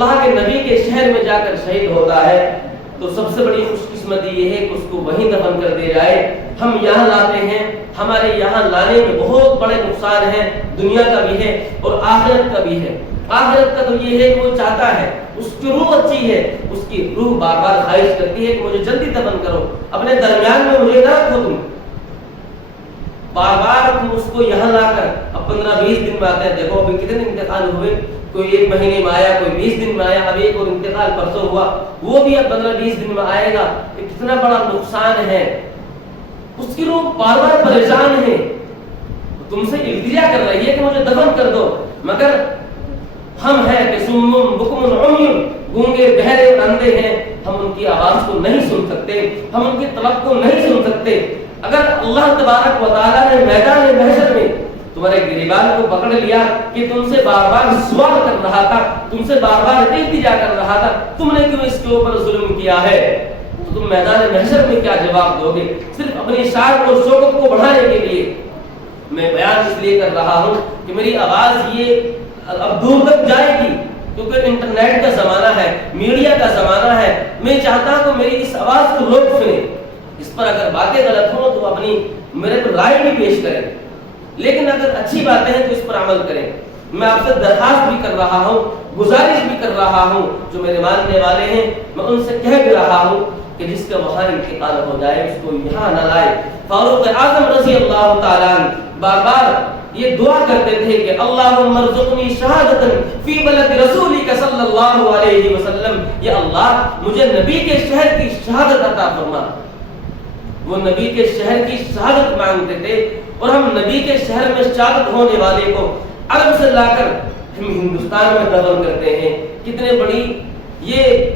اللہ کے نبی کے شہر میں جا کر شہید ہوتا ہے تو سب سے بڑی خوش قسمتی یہ ہے کہ اس کو وہیں دفن کر دیا جائے۔ ہم یہاں لاتے ہیں، ہمارے یہاں لانے میں بہت بڑے نقصان ہیں، دنیا کا بھی ہے اور آخرت کا بھی ہے۔ آخرت کا تو یہ ہے کہ وہ چاہتا ہے، اس کی روح اچھی ہے، اس کی روح بار بار خواہش کرتی ہے کہ مجھے جلدی دفن کرو، اپنے درمیان میں مجھے نہ رکھو تم۔ بار بار تم اس کو یہاں لا کر اب 15-20 دن میں آتے ہیں، دیکھو ابھی کتنے انتقال ہوئے، کوئی 1 مہینے میں آیا، کوئی 20 دن میں آیا، اب ایک اور انتقال پرسوں ہوا، وہ بھی اب 15-20 دن میں آئے گا۔ یہ کتنا بڑا نقصان ہے، اس کی روح بار بار پریشان ہے، تم سے التجا کر رہی ہے کہ مجھے دفن کر دو، مگر ہم ہیں کہ سمم بکم عمی، گونگے بہرے اندھے ہیں، ہم ان کی آواز کو نہیں سن سکتے، ہم ان کی طلب کو نہیں سن سکتے۔ اگر اللہ تبارک و تعالیٰ نے میدان محشر میں تمہارے گریبان کو پکڑ لیا کہ تم سے بار بار سوال کر رہا تھا، تم سے بار بار التجا کر رہا تھا، تم نے کیوں اس کے اوپر ظلم کیا ہے، تو تم میدان محشر میں کیا جواب دو گے؟ صرف اپنی شان اور شوکت کو بڑھانے کے لیے میں بیان اس لیے کر رہا ہوں کہ میری آواز یہ اب دور تک جائے گی، کیونکہ انٹرنیٹ کا زمانہ ہے، میڈیا کا زمانہ ہے۔ میں چاہتا ہوں کہ میری اس آواز کو لوگ سنیں، اس پر اگر باتیں غلط ہوں تو اپنی میرے کو رائے بھی پیش کریں، لیکن اگر اچھی باتیں ہیں تو اس پر عمل کریں۔ میں آپ سے درخواست بھی کر رہا ہوں، گزارش بھی کر رہا ہوں، جو میرے ماننے والے ہیں میں ان سے کہہ بھی رہا ہوں کہ جس کا وہاں انتقال ہو جائے اس کو یہاں نہ لائے۔ فاروق اعظم رضی اللہ تعالیٰ بار بار یہ دعا کرتے تھے کہ اللہم ارزقنی شہادتا فی بلد رسولک صلی اللہ علیہ وسلم، یا اللہ مجھے نبی کے شہر کی شہادت عطا فرما۔ وہ نبی کے شہر کی شہادت مانگتے تھے، اور ہم نبی کے شہر میں شہادت ہونے والے کو عرب سے لا کر ہم ہندوستان میں دفن کرتے ہیں۔ کتنے بڑی یہ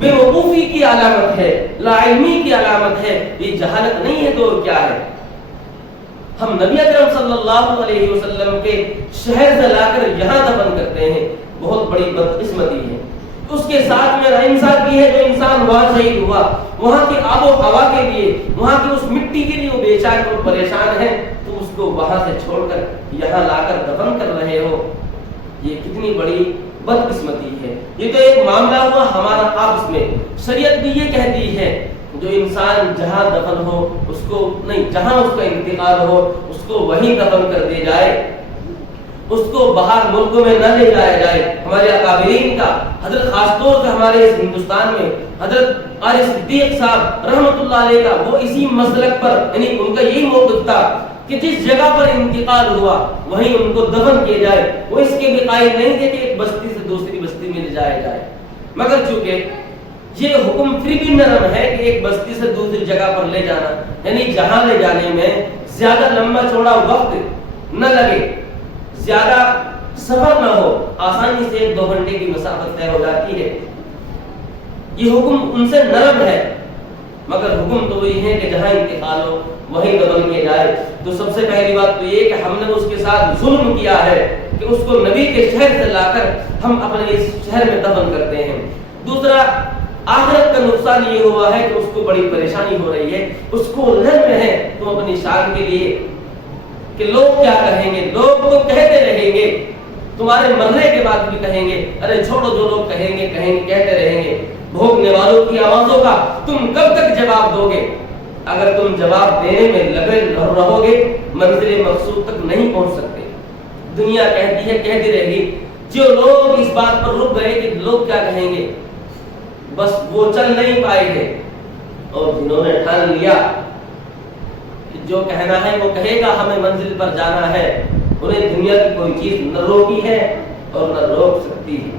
بے وقوفی کی علامت ہے، لا علمی کی علامت ہے، یہ جہالت نہیں ہے تو اور کیا ہے؟ ہم نبی اکرم صلی اللہ علیہ وسلم کے شہر سے لا کر یہاں دفن کرتے ہیں، بہت بڑی بدقسمتی ہے۔ اس کے ساتھ میں ناانصافی ہے جو انسان وہاں شہید ہوا، وہاں کی آب و ہوا کے لیے، وہاں کی اس مٹی کے لیے وہ بے چین اور پریشان ہے، تو اس کو وہاں سے چھوڑ کر یہاں لا کر دفن کر رہے ہو، یہ کتنی بڑی بدقسمتی ہے۔ یہ تو ایک معاملہ ہوا ہمارا آپس میں، شریعت بھی یہ کہتی ہے جو انسان جہاں دفن ہو اس کو نہیں، جہاں اس کا انتقال ہو اس کو وہیں دفن کر دیا جائے، اس کو باہر ملکوں میں نہ لے جایا جائے۔ ہمارے اکابرین کا، حضرت خاص طور سے ہمارے اس ہندوستان میں حضرت قاری صدیق صاحب رحمۃ اللہ علیہ کا وہ اسی مسلک پر، یعنی ان کا یہی موقف تھا کہ جس جگہ پر انتقال ہوا وہیں ان کو دفن کیا جائے۔ وہ اس کے بھی قائل نہیں تھے کہ ایک بستی سے دوسری بستی میں لے جایا جائے، مگر چونکہ یہ حکم پھر بھی نرم ہے کہ ایک بستی سے دوسری جگہ پر لے جانا، یعنی جہاں لے جانے میں زیادہ لمبا چوڑا وقت نہ لگے، زیادہ سفر نہ ہو، آسانی سے 1-2 گھنٹے کی مسافت طے ہو جاتی ہے۔ یہ حکم ان سے نرم ہے، مگر حکم تو وہی ہے کہ جہاں انتقال ہو وہیں دفن کیا جائے۔ تو سب سے پہلی بات تو یہ کہ ہم نے اس کے ساتھ ظلم کیا ہے کہ اس کو نبی کے شہر سے لا کر ہم اپنے اس شہر میں دفن کرتے ہیں۔ دوسرا، آخرت کا نقصان یہ ہوا ہے کہ اس کو بڑی پریشانی ہو رہی ہے، اس کو لہر میں ہے تم اپنی شان کے لیے کہ لوگ کیا کہیں گے، لوگ تو کہتے رہیں گے، تمہارے مرنے کے بعد بھی کہیں گے، ارے چھوڑو جو لوگ کہیں گے کہتے رہیں گے، بھونکنے والوں کی آوازوں کا تم کب تک جواب دو گے؟ اگر تم جواب دینے میں لگے رہو گے منزل مقصود تک نہیں پہنچ سکتے۔ دنیا کہتی ہے، کہتی رہے گی، جو لوگ اس بات پر رک گئے کہ لوگ کیا کہیں گے، بس وہ چل نہیں پائے گے، اور جنہوں نے ٹھان لیا کہ جو کہنا ہے وہ کہے گا، ہمیں منزل پر جانا ہے، انہیں دنیا کی کوئی چیز نہ روکی ہے اور نہ روک سکتی ہے۔